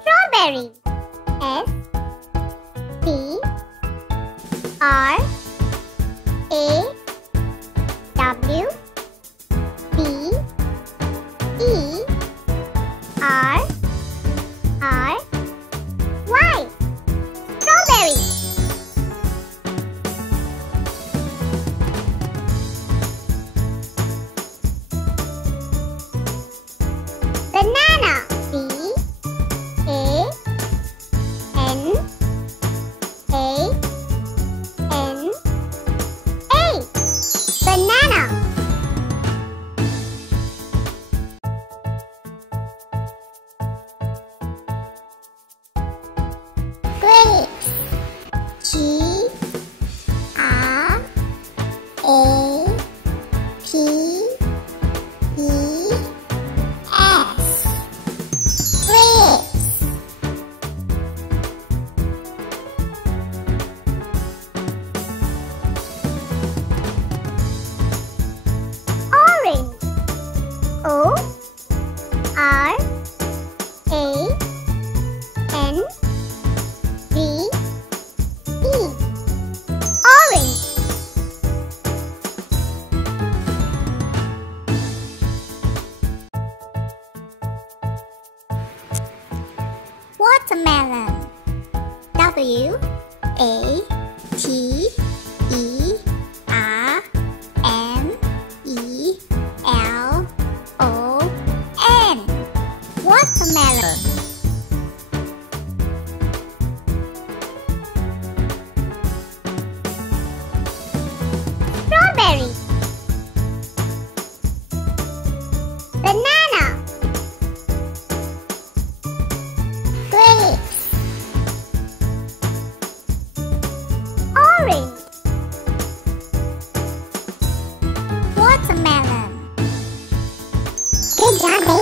Strawberry. S T R A W B E R R Y. Strawberry. Banana. B A N A N A. Banana. Grapes. G R A P E S. Grapes. Orange. O R A N G E. Orange. Watermelon. W A T E R M E L O N. Watermelon. Strawberry. Banana. Grapes. Orange. Watermelon. Good job, baby.